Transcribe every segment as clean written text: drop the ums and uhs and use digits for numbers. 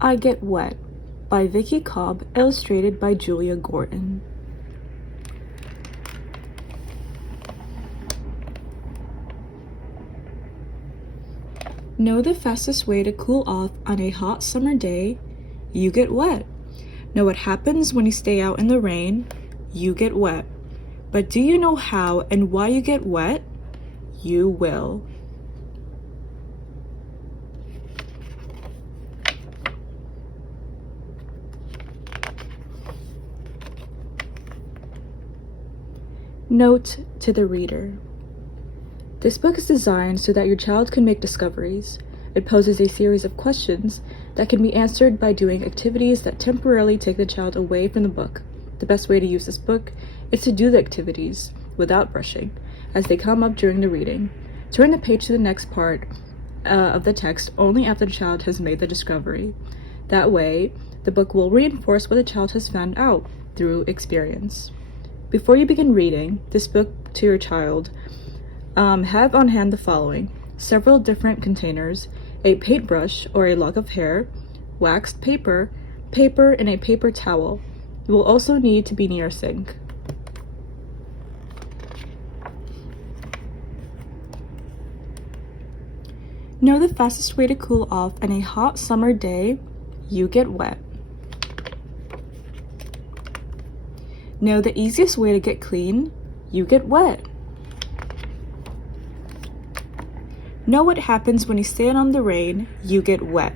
I Get Wet by Vicki Cobb, illustrated by Julia Gorton. Know the fastest way to cool off on a hot summer day? You get wet. Know what happens when you stay out in the rain? You get wet. But do you know how and why you get wet? You will. Note to the reader. This book is designed so that your child can make discoveries. It poses a series of questions that can be answered by doing activities that temporarily take the child away from the book. The best way to use this book is to do the activities without brushing as they come up during the reading. Turn the page to the next part of the text only after the child has made the discovery. That way, the book will reinforce what the child has found out through experience. Before you begin reading this book to your child, have on hand the following: several different containers, a paintbrush or a lock of hair, waxed paper, paper, and a paper towel. You will also need to be near a sink. Know the fastest way to cool off on a hot summer day? You get wet. Know the easiest way to get clean? You get wet. Know what happens when you stand on the rain? You get wet.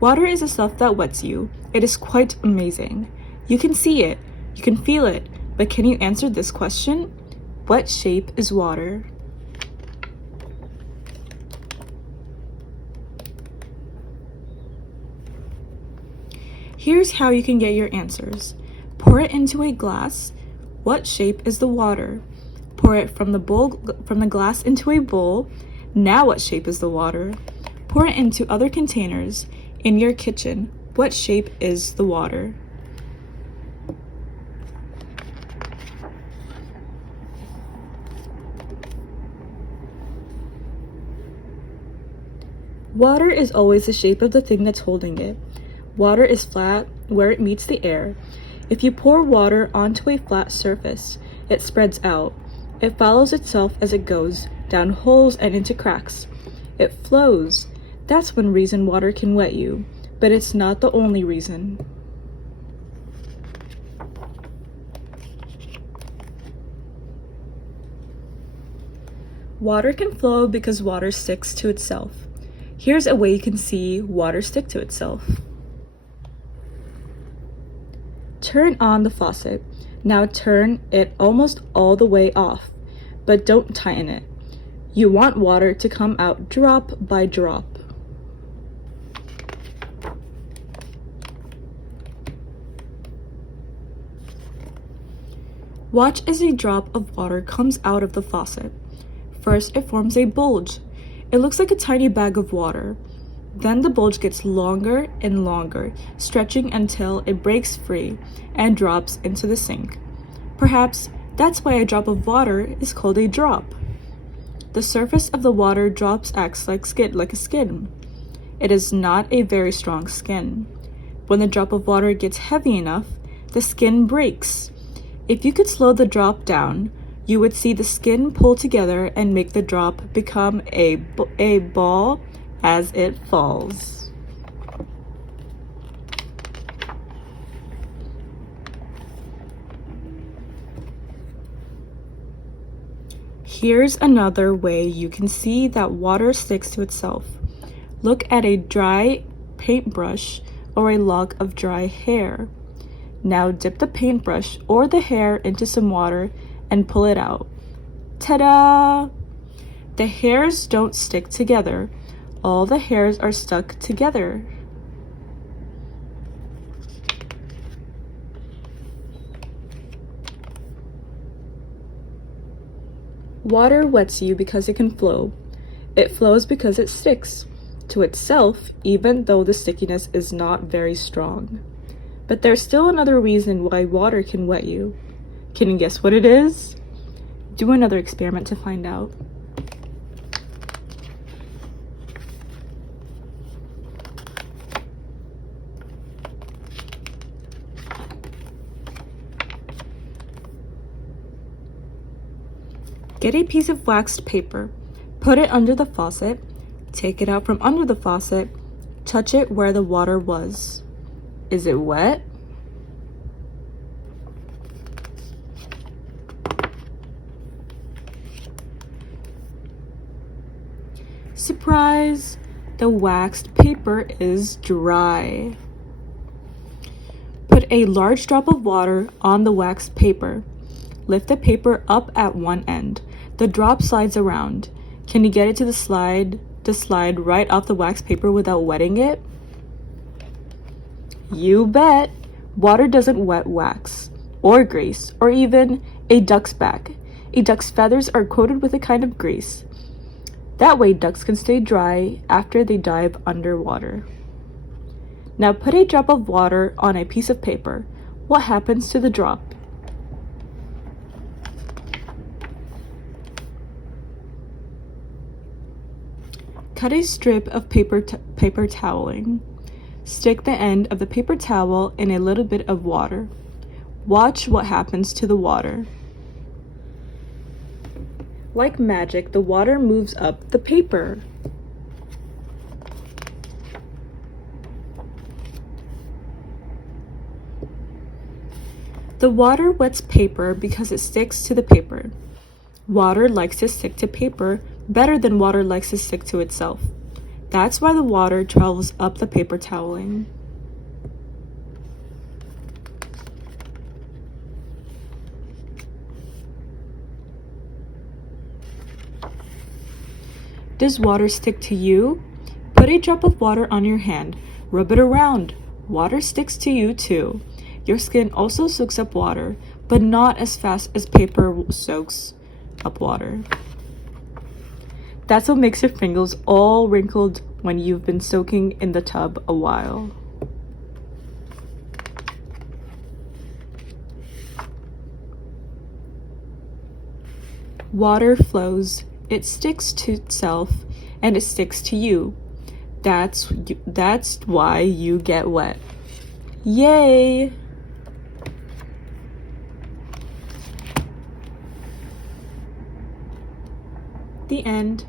Water is the stuff that wets you. It is quite amazing. You can see it, you can feel it, but can you answer this question? What shape is water? Here's how you can get your answers. Pour it into a glass. What shape is the water? Pour it from the glass into a bowl. Now what shape is the water? Pour it into other containers. In your kitchen, what shape is the water? Water is always the shape of the thing that's holding it. Water is flat where it meets the air. If you pour water onto a flat surface, it spreads out. It follows itself as it goes, down holes and into cracks. It flows. That's one reason water can wet you, but it's not the only reason. Water can flow because water sticks to itself. Here's a way you can see water stick to itself. Turn on the faucet. Now turn it almost all the way off, but don't tighten it. You want water to come out drop by drop. Watch as a drop of water comes out of the faucet. First, it forms a bulge. It looks like a tiny bag of water. Then the bulge gets longer and longer, stretching until it breaks free and drops into the sink. Perhaps that's why a drop of water is called a drop. The surface of the water drops acts like a skin. It is not a very strong skin. When the drop of water gets heavy enough, the skin breaks. If you could slow the drop down, you would see the skin pull together and make the drop become a ball as it falls. Here's another way you can see that water sticks to itself. Look at a dry paintbrush or a lock of dry hair. Now dip the paintbrush or the hair into some water and pull it out. Ta-da! The hairs don't stick together. All the hairs are stuck together. Water wets you because it can flow. It flows because it sticks to itself, even though the stickiness is not very strong. But there's still another reason why water can wet you. Can you guess what it is? Do another experiment to find out. Get a piece of waxed paper, put it under the faucet, take it out from under the faucet, touch it where the water was. Is it wet? Surprise! The waxed paper is dry. Put a large drop of water on the waxed paper. Lift the paper up at one end. The drop slides around. Can you get it to slide right off the wax paper without wetting it? You bet! Water doesn't wet wax, or grease, or even a duck's back. A duck's feathers are coated with a kind of grease. That way ducks can stay dry after they dive underwater. Now put a drop of water on a piece of paper. What happens to the drop? Cut a strip of paper toweling. Stick the end of the paper towel in a little bit of water. Watch what happens to the water. Like magic, the water moves up the paper. The water wets paper because it sticks to the paper. Water likes to stick to paper better than water likes to stick to itself. That's why the water travels up the paper toweling. Does water stick to you? Put a drop of water on your hand. Rub it around. Water sticks to you too. Your skin also soaks up water, but not as fast as paper soaks up water. That's what makes your fingers all wrinkled when you've been soaking in the tub a while. Water flows. It sticks to itself and it sticks to you. That's why you get wet. Yay! The end.